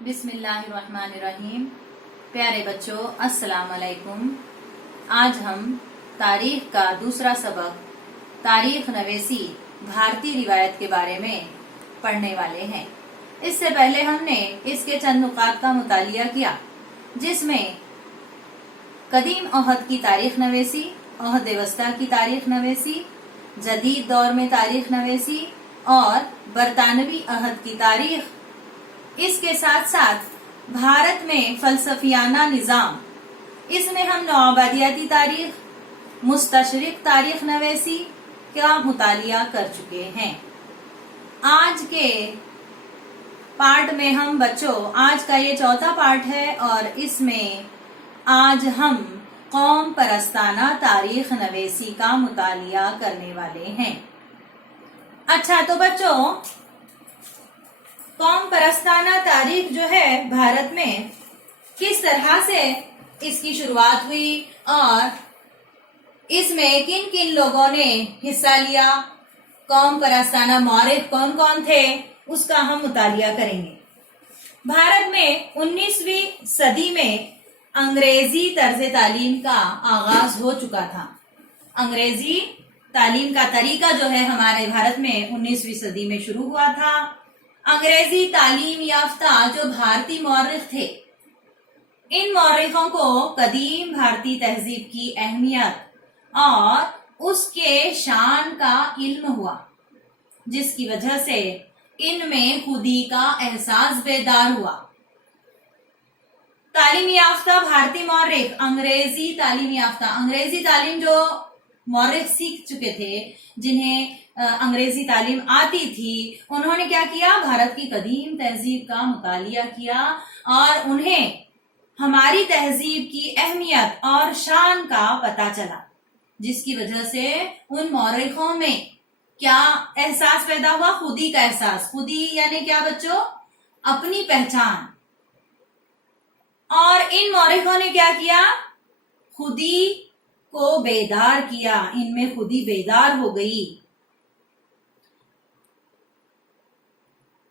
बिस्मिल्लाहिर्रहमानिर्रहीम। प्यारे बच्चों, अस्सलाम वालेकुम। आज हम तारीख का दूसरा सबक तारीख नवेसी भारतीय रिवायत के बारे में पढ़ने वाले हैं। इससे पहले हमने इसके चंद नुकात का मुतालिया किया, जिसमें कदीम अहद की तारीख नवेसी, अहद वस्ता की तारीख नवेसी, जदीद दौर में तारीख नवेसी और बरतानवी अहद की तारीख, इसके साथ साथ भारत में फलसफियाना निज़ाम, इसमें हम नौआबादियाती तारीख, मुस्तशरिक तारीख नवेसी का मुतालिया कर चुके हैं। आज के पार्ट में हम बच्चों, आज का ये चौथा पार्ट है और इसमें आज हम कौम परस्ताना तारीख नवेसी का मुतालिया करने वाले हैं। अच्छा, तो बच्चों, कौम परस्ताना तारीख जो है भारत में किस तरह से इसकी शुरुआत हुई और इसमें किन किन लोगों ने हिस्सा लिया, कौम परस्ताना मौरिख कौन कौन थे, उसका हम मुतालिया करेंगे। भारत में 19वीं सदी में अंग्रेजी तर्ज तालीम का आगाज हो चुका था। अंग्रेजी तालीम का तरीका जो है हमारे भारत में 19वीं सदी में शुरू हुआ था। अंग्रेजी तालीम याफ्ता जो भारतीय मौर्रिख थे, इन मौर्रिखों को कदीम भारतीय तहजीब की अहमियत और उसके शान का इल्म हुआ, जिसकी वजह से इनमें खुदी का एहसास बेदार हुआ। तालीम याफ्ता भारतीय मौर्रिख अंग्रेजी तालीम याफ्ता, अंग्रेजी तालीम जो मौर्रिख सीख चुके थे, जिन्हें अंग्रेजी तालीम आती थी, उन्होंने क्या किया, भारत की कदीम तहजीब का मुतालिया किया और उन्हें हमारी तहजीब की अहमियत और शान का पता चला, जिसकी वजह से उन मौर्रिखों में क्या एहसास पैदा हुआ, खुदी का एहसास। खुदी यानी क्या बच्चों, अपनी पहचान। और इन मौर्रिखों ने क्या किया, खुदी को बेदार किया, इनमें खुदी बेदार हो गई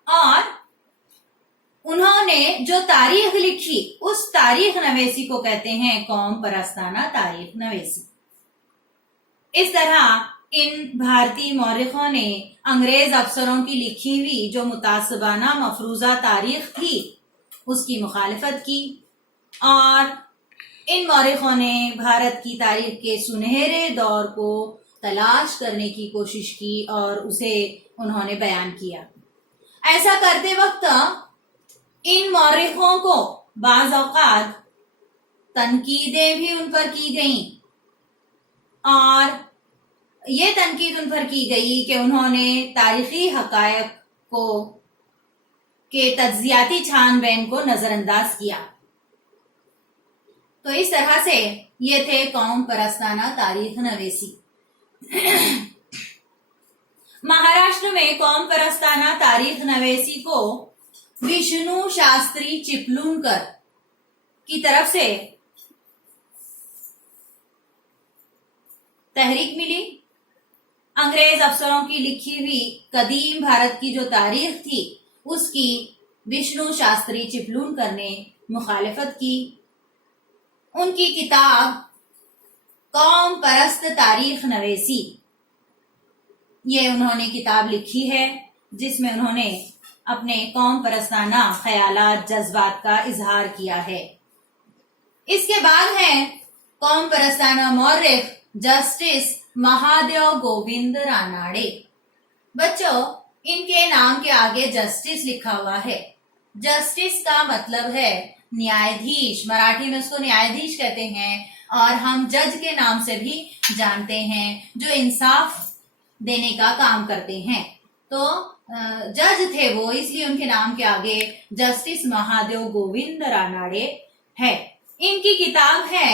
और उन्होंने जो तारीख लिखी, उस तारीख नवेसी को कहते हैं कौम परस्ताना तारीख नवेसी। इस तरह इन भारतीय मौर्रिखों ने अंग्रेज अफसरों की लिखी हुई जो मुतासबाना मफरूजा तारीख थी, उसकी मुखालिफत की और इन मौर्रिखों ने भारत की तारीख के सुनहरे दौर को तलाश करने की कोशिश की और उसे उन्होंने बयान किया। ऐसा करते वक्त इन मौर्रिखों को बाज़ औक़ात तनकीदें भी उन पर की गईं और ये तनकीद उन पर की गई कि उन्होंने तारीखी हक़ायक़ को के तज्ज़ियाती छानबीन को नजरअंदाज किया। तो इस तरह से ये थे कौम परस्ताना तारीख नवेसी। महाराष्ट्र में कौम परस्ताना तारीख नवेसी को विष्णु शास्त्री चिपलूनकर की तरफ से तहरीक मिली। अंग्रेज अफसरों की लिखी हुई कदीम भारत की जो तारीख थी, उसकी विष्णु शास्त्री चिपलूनकर ने मुखालिफत की। उनकी किताब कौम परस्त तारीख नवेसी, ये उन्होंने किताब लिखी है, जिसमें उन्होंने अपने कौम परस्ताना ख्यालात जज्बात का इजहार किया है। इसके बाद है कौम परस्ताना मौर्रिख जस्टिस महादेव गोविंद रानाडे। बच्चों, इनके नाम के आगे जस्टिस लिखा हुआ है। जस्टिस का मतलब है न्यायाधीश, मराठी में उसको न्यायाधीश कहते हैं और हम जज के नाम से भी जानते हैं, जो इंसाफ देने का काम करते हैं। तो जज थे वो, इसलिए उनके नाम के आगे जस्टिस महादेव गोविंद रानाडे है। इनकी किताब है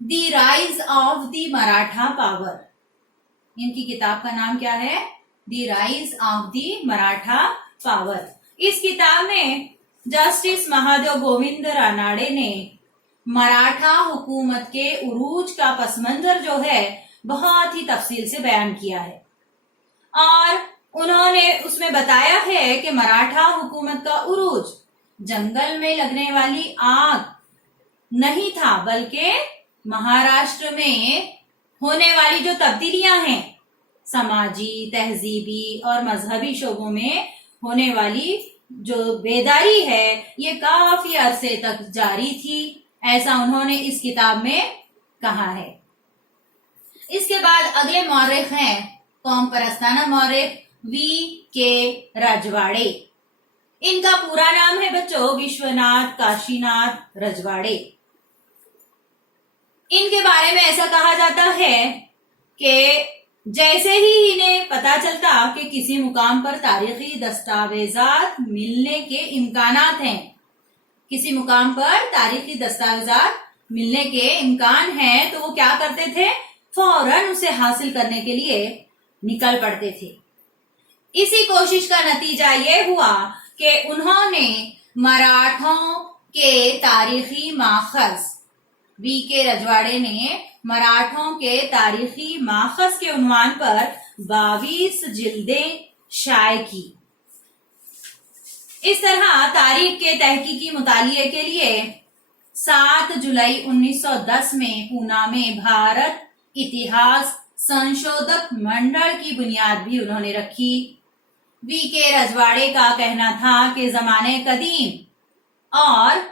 the rise of the Maratha power. इनकी किताब का नाम क्या है, the rise of the Maratha power. इस किताब में जस्टिस महादेव गोविंद रानाडे ने मराठा हुकूमत के उरूज का पसमंजर जो है बहुत ही तफसील से बयान किया है और उन्होंने उसमें बताया है कि मराठा हुकूमत का उरूज जंगल में लगने वाली आग नहीं था, बल्कि महाराष्ट्र में होने वाली जो तब्दीलियां हैं, समाजी, तहजीबी और मजहबी शोबों में होने वाली जो बेदारी है, ये काफी अरसे तक जारी थी, ऐसा उन्होंने इस किताब में कहा है। इसके बाद अगले मौरिख हैं कौम परस्ताना मौरिख वी के रजवाड़े। इनका पूरा नाम है बच्चों विश्वनाथ काशीनाथ रजवाड़े। इनके बारे में ऐसा कहा जाता है कि जैसे ही इन्हें पता चलता कि किसी मुकाम पर तारीखी दस्तावेजात मिलने के इम्कानात हैं, किसी मुकाम पर तारीखी दस्तावेजात मिलने के इम्कान हैं, तो वो क्या करते थे, फौरन उसे हासिल करने के लिए निकल पड़ते थे। इसी कोशिश का नतीजा ये हुआ कि उन्होंने मराठों के तारीखी माखज, वी के रजवाड़े ने मराठों के तारीखी माखज के उन्वान पर 22 जिल्दें शाये की। इस तरह तारीख के तहकीकी मुतालिए के लिए 7 जुलाई 1910 में पूना में भारत इतिहास संशोधक मंडल की बुनियाद भी उन्होंने रखी। वी के रजवाड़े का कहना था कि जमाने कदीम और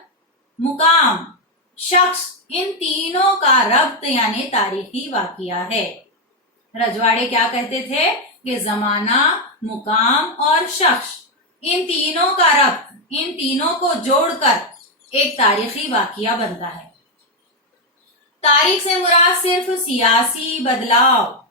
मुकाम शख्स, इन तीनों का रब्त यानी तारीखी वाकिया है। रजवाड़े क्या कहते थे कि जमाना, मुकाम और शख्स, इन तीनों का रब्त, इन तीनों को जोड़कर एक तारीखी वाकिया बनता है। तारीख से मुराद सिर्फ सियासी बदलाव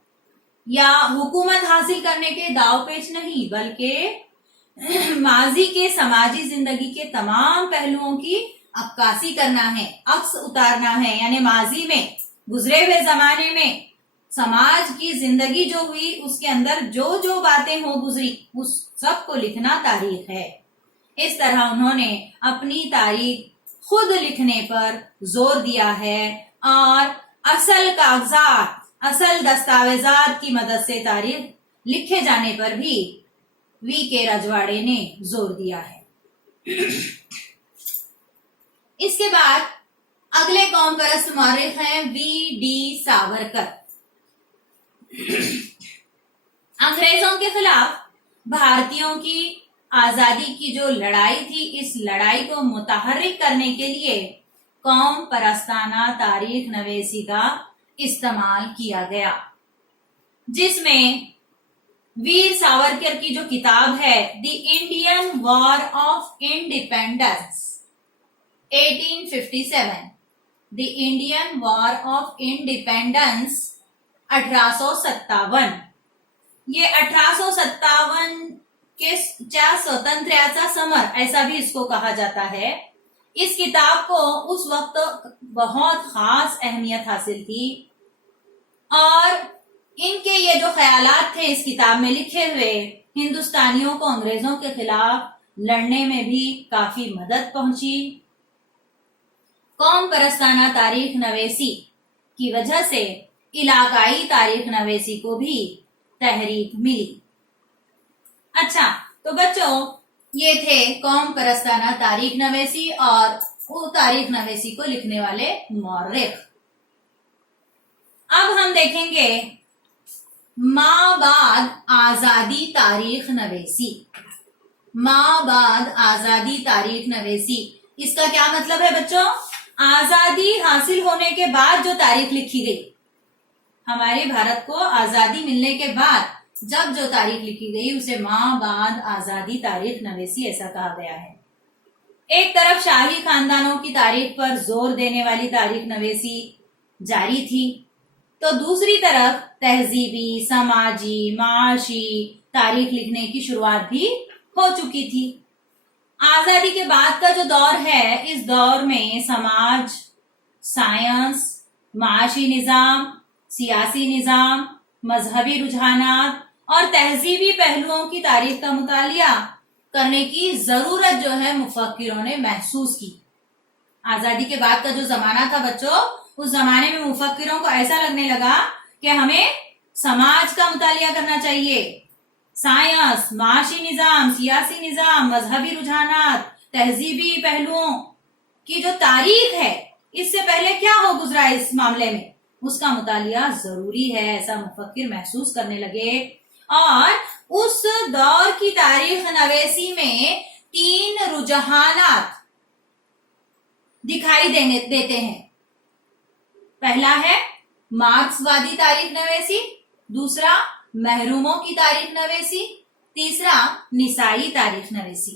या हुकूमत हासिल करने के दाव पेच नहीं, बल्कि माजी के समाजी जिंदगी के तमाम पहलुओं की अक्कासी करना है, अक्स उतारना है, यानी माजी में, गुजरे हुए जमाने में समाज की जिंदगी जो हुई उसके अंदर जो जो बातें हो गुजरी उस सब को लिखना तारीख है। इस तरह उन्होंने अपनी तारीख खुद लिखने पर जोर दिया है और असल कागजात, असल दस्तावेजात की मदद से तारीख लिखे जाने पर भी वी के रजवाड़े ने जोर दिया है। इसके बाद अगले कौम परस्त मौरिख हैं वी डी सावरकर। अंग्रेजों के खिलाफ भारतीयों की आजादी की जो लड़ाई थी, इस लड़ाई को मुतहर्रिक करने के लिए कौम परस्ताना तारीख नवेसी का इस्तेमाल किया गया, जिसमें वीर सावरकर की जो किताब है the Indian war of independence 1857, the Indian war of independence 1857, ये 1857 के स्वतंत्रता समर ऐसा भी इसको कहा जाता है। इस किताब को उस वक्त बहुत खास अहमियत हासिल थी और इनके ये जो ख्यालात थे इस किताब में लिखे हुए, हिंदुस्तानियों को अंग्रेजों के खिलाफ लड़ने में भी काफी मदद पहुंची। कौम परस्ताना तारीख नवेसी की वजह से इलाकाई तारीख नवेसी को भी तहरीक मिली। अच्छा, तो बच्चों ये थे कौम परस्ताना तारीख नवेसी और वो तारीख नवेसी को लिखने वाले मौर्रिख। अब हम देखेंगे माबाद आजादी तारीख नवेसी। माबाद आजादी तारीख नवेसी, इसका क्या मतलब है बच्चों? आजादी हासिल होने के बाद जो तारीख लिखी गई, हमारे भारत को आजादी मिलने के बाद जब जो तारीख लिखी गई उसे माबाद आजादी तारीख नवेसी ऐसा कहा गया है। एक तरफ शाही खानदानों की तारीख पर जोर देने वाली तारीख नवेसी जारी थी, तो दूसरी तरफ तहजीबी, समाजी, माशी तारीख लिखने की शुरुआत भी हो चुकी थी। आजादी के बाद का जो दौर है, इस दौर में समाज, साइंस, माशी निजाम, सियासी निजाम, मजहबी रुझानात और तहजीबी पहलुओं की तारीख का मुतालिया करने की जरूरत जो है मुफक्किरों ने महसूस की। आजादी के बाद का जो जमाना था बच्चों, उस जमाने में मुफक्किरों को ऐसा लगने लगा कि हमें समाज का मुतालिया करना चाहिए। साइंस, माशी निजाम, सियासी निजाम, मजहबी रुझानात, तहजीबी पहलुओं की जो तारीख है, इससे पहले क्या हो गुजरा इस मामले में, उसका मुतालिया जरूरी है, ऐसा मुफक्किर महसूस करने लगे। और उस दौर की तारीख नवेसी में 3 रुझानात दिखाई देते हैं। पहला है मार्क्सवादी तारीख नवेसी, दूसरा महरूमों की तारीख नवेसी, तीसरा निसाई तारीख नवेसी।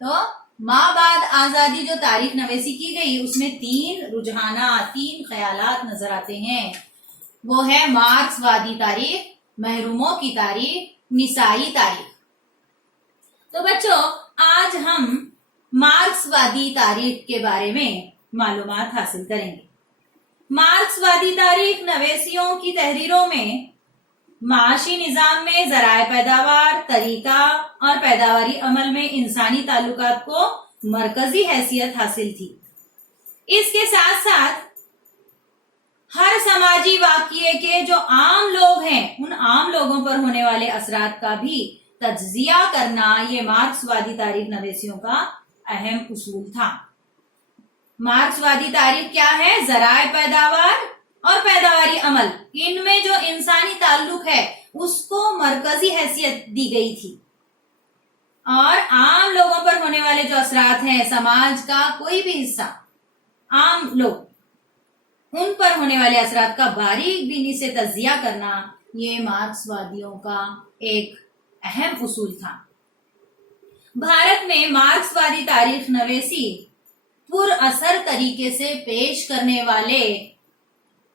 तो माँ बाद आजादी जो तारीख नवेसी की गई उसमें 3 रुझानात, 3 ख्यालात नजर आते हैं। वो है मार्क्सवादी तारीख, महरूमों की तारीख, निसाई तारीख। तो बच्चों आज हम मार्क्सवादी तारीख के बारे में मालूमात हासिल करेंगे। मार्क्सवादी तारीख नवेसियों की तहरीरों में माशी निजाम में ज़राए पैदावार, तरीका और पैदावारी अमल में इंसानी ताल्लुकात को मरकजी हैसियत हासिल थी। इसके साथ साथ हर समाजी वाक़िए के जो आम लोग हैं, उन आम लोगों पर होने वाले असरात का भी तज्जिया करना ये मार्क्सवादी तारीख नवेसियों का अहम उसूल था। मार्क्सवादी तारीख क्या है? ज़राए पैदावार और पैदावारी अमल, इनमें जो इंसानी ताल्लुक है उसको मरकजी हैसियत दी गई थी और आम लोगों पर होने वाले जो असरात हैं, समाज का कोई भी हिस्सा, आम लोग, उन पर होने वाले असरात का बारीक बीनी से तज्जिया करना ये मार्क्सवादियों का एक अहम उसूल था। भारत में मार्क्सवादी तारीख नवेसी पुर असर तरीके से पेश करने वाले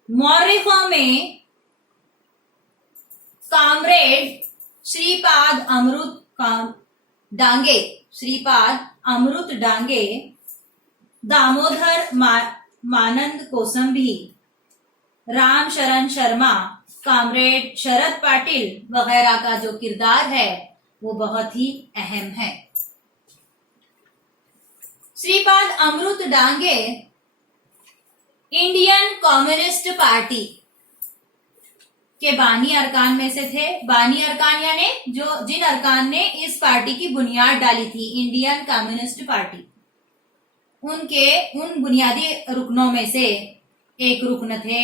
मौरिखों में कामरेड श्रीपाद अमृत डांगे, दामोदर मानंद कोसंबी, राम शरण शर्मा, कामरेड शरद पाटिल वगैरह का जो किरदार है वो बहुत ही अहम है। Shripad Amrit Dange Indian communist party के बानी अरकान में से थे। बानी अरकान यानी जिन अरकान ने इस पार्टी की बुनियाद डाली थी, इंडियन कम्युनिस्ट पार्टी, उन बुनियादी रुकनों में से एक रुकन थे।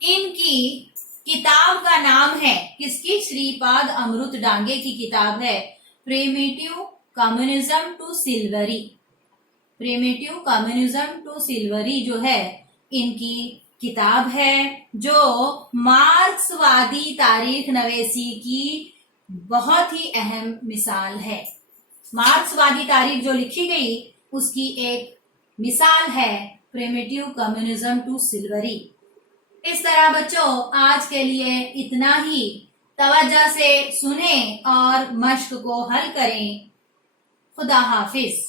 इनकी किताब का नाम है, किसकी? श्रीपाद अमृत डांगे की किताब है primitive communism to slavery. Primitive communism to slavery जो है इनकी किताब है, जो मार्क्सवादी तारीख नवेसी की बहुत ही अहम मिसाल है। मार्क्सवादी तारीख जो लिखी गई उसकी एक मिसाल है प्रिमिटिव कम्युनिज्म टू सिल्वरी। इस तरह बच्चों आज के लिए इतना ही। तवज्जो से सुने और मश्क को हल करें। खुदा हाफिज।